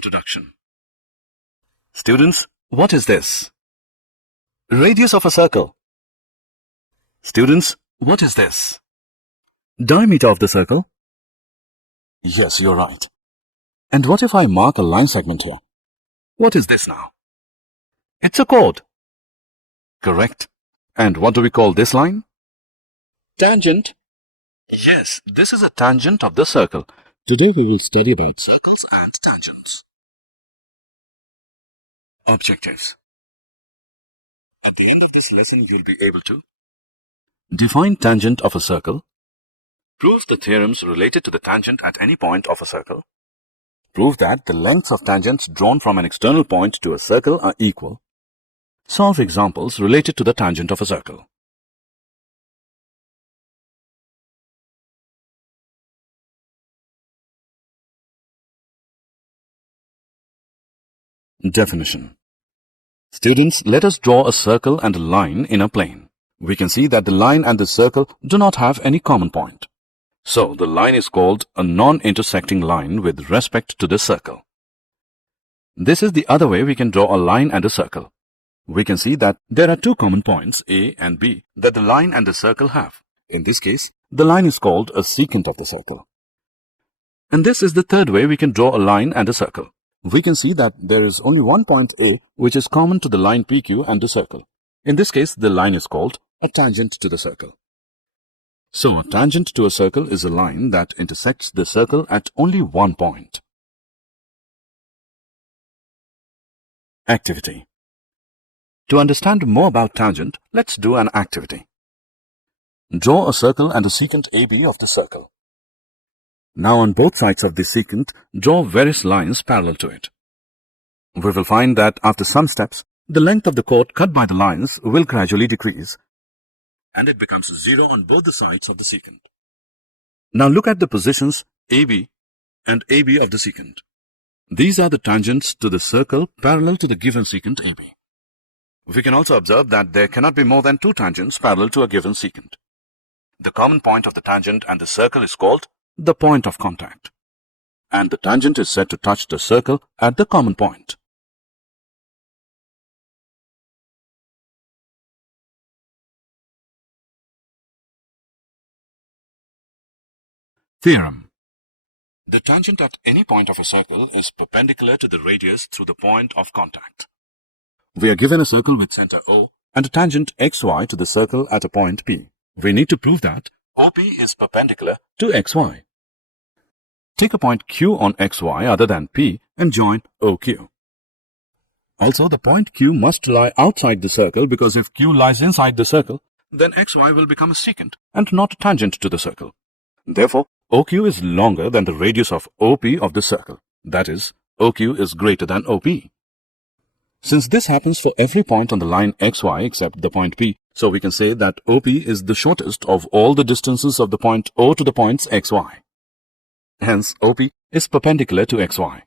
introduction. Students, what is this? Radius of a circle. Students, what is this? Diameter of the circle? Yes, you're right. And what if I mark a line segment here? What is this now? It's a chord. Correct. And what do we call this line? Tangent. Yes, this is a tangent of the circle. Today we will study about circles and tangents. Objectives. At the end of this lesson, you'll be able to define tangent of a circle, prove the theorems related to the tangent at any point of a circle, prove that the lengths of tangents drawn from an external point to a circle are equal, solve examples related to the tangent of a circle. Definition. Students, let us draw a circle and a line in a plane. We can see that the line and the circle do not have any common point. So, the line is called a non-intersecting line with respect to the circle. This is the other way we can draw a line and a circle. We can see that there are two common points, A and B, that the line and the circle have. In this case, the line is called a secant of the circle. And this is the third way we can draw a line and a circle. We can see that there is only one point A which is common to the line PQ and the circle. In this case, the line is called a tangent to the circle. So, a tangent to a circle is a line that intersects the circle at only one point. Activity. To understand more about tangent, let's do an activity. Draw a circle and a secant AB of the circle. Now on both sides of the secant, draw various lines parallel to it. We will find that after some steps, the length of the chord cut by the lines will gradually decrease, and it becomes 0 on both the sides of the secant. Now look at the positions AB and AB of the secant. These are the tangents to the circle parallel to the given secant AB. We can also observe that there cannot be more than two tangents parallel to a given secant. The common point of the tangent and the circle is called the point of contact, and the tangent is said to touch the circle at the common point. Theorem. The tangent at any point of a circle is perpendicular to the radius through the point of contact. We are given a circle with center O and a tangent xy to the circle at a point P. We need to prove that OP is perpendicular to xy. Take a point Q on xy other than P and join OQ. Also, the point Q must lie outside the circle, because if Q lies inside the circle, then xy will become a secant and not a tangent to the circle. Therefore, OQ is longer than the radius of OP of the circle. That is, OQ is greater than OP. Since this happens for every point on the line xy except the point P, so we can say that OP is the shortest of all the distances of the point O to the points xy. Hence, OP is perpendicular to xy.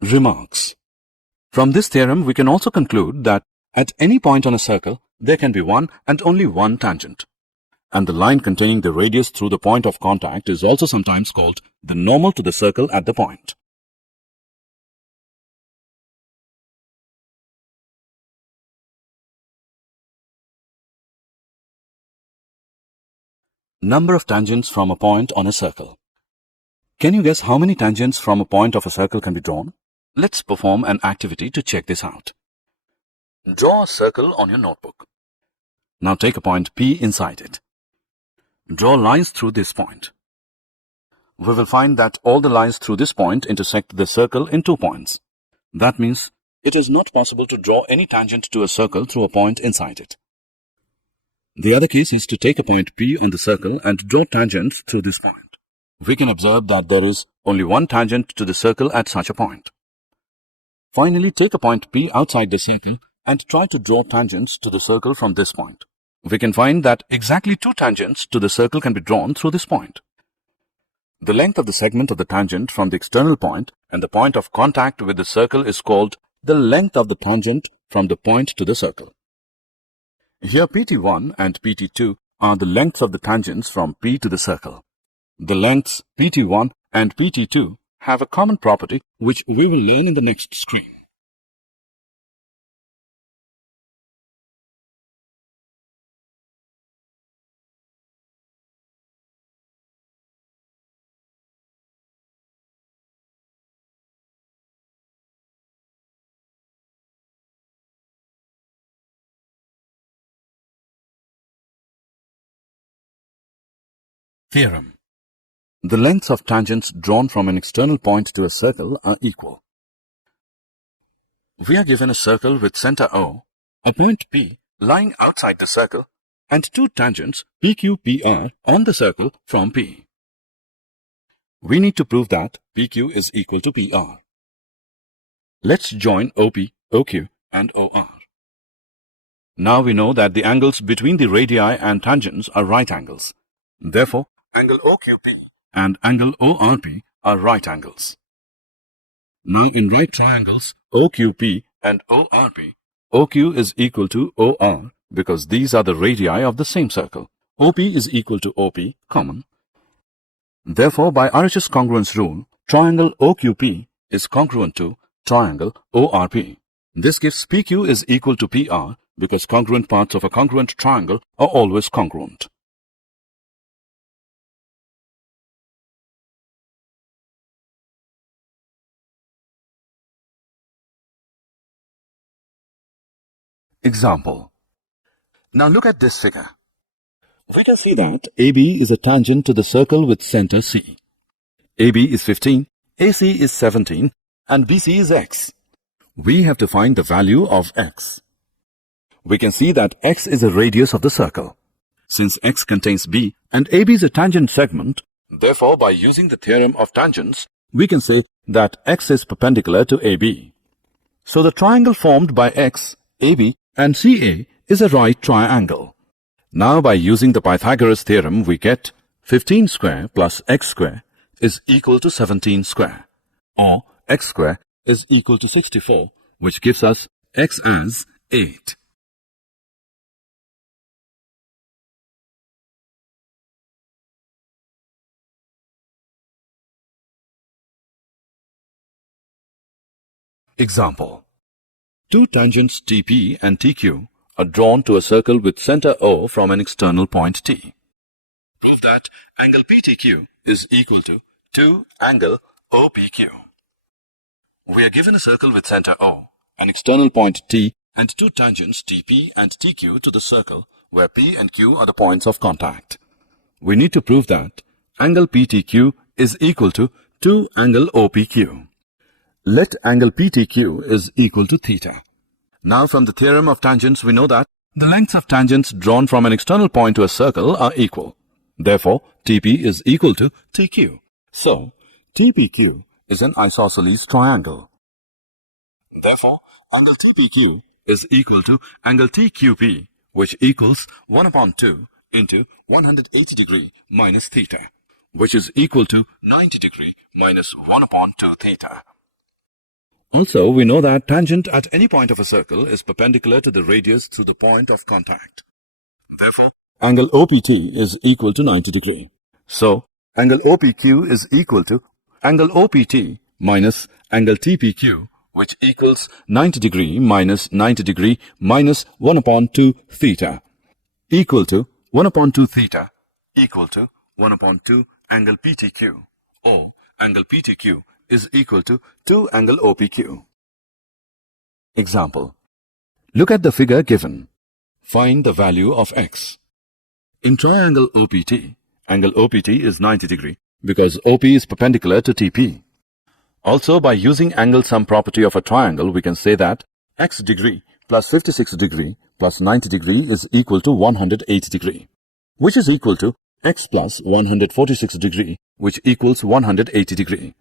Remarks. From this theorem, we can also conclude that at any point on a circle, there can be one and only one tangent. And the line containing the radius through the point of contact is also sometimes called the normal to the circle at the point. Number of tangents from a point on a circle. Can you guess how many tangents from a point of a circle can be drawn? Let's perform an activity to check this out. Draw a circle on your notebook. Now take a point P inside it. Draw lines through this point. We will find that all the lines through this point intersect the circle in 2 points. That means it is not possible to draw any tangent to a circle through a point inside it. The other case is to take a point P on the circle and draw tangents through this point. We can observe that there is only one tangent to the circle at such a point. Finally, take a point P outside the circle and try to draw tangents to the circle from this point. We can find that exactly 2 tangents to the circle can be drawn through this point. The length of the segment of the tangent from the external point and the point of contact with the circle is called the length of the tangent from the point to the circle. Here PT1 and PT2 are the lengths of the tangents from P to the circle. The lengths PT1 and PT2 have a common property which we will learn in the next screen. Theorem. The lengths of tangents drawn from an external point to a circle are equal. We are given a circle with center O, a point P lying outside the circle, and two tangents PQ, PR on the circle from P. We need to prove that PQ is equal to PR. Let's join OP, OQ, and OR. Now we know that the angles between the radii and tangents are right angles. Therefore, angle OQP and angle ORP are right angles. Now in right triangles OQP and ORP, OQ is equal to OR because these are the radii of the same circle. OP is equal to OP, common. Therefore, by RHS congruence rule, triangle OQP is congruent to triangle ORP. This gives PQ is equal to PR because congruent parts of a congruent triangle are always congruent. Example. Now look at this figure. We can see that AB is a tangent to the circle with center C. AB is 15, AC is 17, and BC is X. We have to find the value of X. We can see that X is a radius of the circle. Since X contains B and AB is a tangent segment, therefore by using the theorem of tangents, we can say that X is perpendicular to AB. So the triangle formed by X, AB, and CA is a right triangle. Now by using the Pythagoras theorem, we get 15 square plus x square is equal to 17 square, or x square is equal to 64, which gives us x as 8. Example. Two tangents TP and TQ are drawn to a circle with center O from an external point T. Prove that angle PTQ is equal to 2 angle OPQ. We are given a circle with center O, an external point T, and two tangents TP and TQ to the circle where P and Q are the points of contact. We need to prove that angle PTQ is equal to 2 angle OPQ. Let angle PTQ is equal to theta. Now from the theorem of tangents we know that the lengths of tangents drawn from an external point to a circle are equal. Therefore, TP is equal to TQ. So, TPQ is an isosceles triangle. Therefore, angle TPQ is equal to angle TQP, which equals 1 upon 2 into 180 degree minus theta, which is equal to 90 degree minus 1 upon 2 theta. Also, we know that tangent at any point of a circle is perpendicular to the radius through the point of contact. Therefore, angle OPT is equal to 90 degree. So, angle OPQ is equal to angle OPT minus angle TPQ, which equals 90 degree minus 90 degree minus 1 upon 2 theta, equal to 1 upon 2 theta, equal to 1 upon 2 angle PTQ, or angle PTQ is equal to 2 angle OPQ. Example. Look at the figure given. Find the value of x. In triangle OPT, angle OPT is 90 degree because OP is perpendicular to TP. Also, by using angle sum property of a triangle, we can say that x degree plus 56 degree plus 90 degree is equal to 180 degree, which is equal to x plus 146 degree, which equals 180 degree.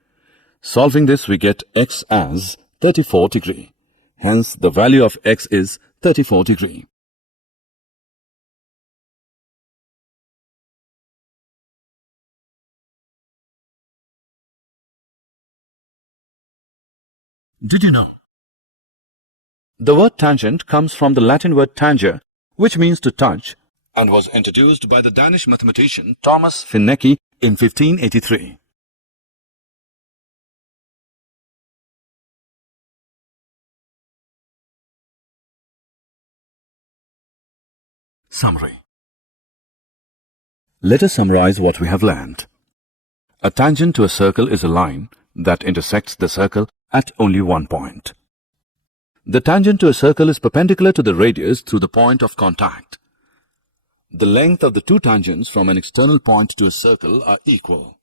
Solving this, we get x as 34 degree. Hence, the value of x is 34 degree. Did you know? The word tangent comes from the Latin word tanger, which means to touch, and was introduced by the Danish mathematician Thomas Finnecke in 1583. Summary. Let us summarize what we have learned. A tangent to a circle is a line that intersects the circle at only one point. The tangent to a circle is perpendicular to the radius through the point of contact. The length of the two tangents from an external point to a circle are equal.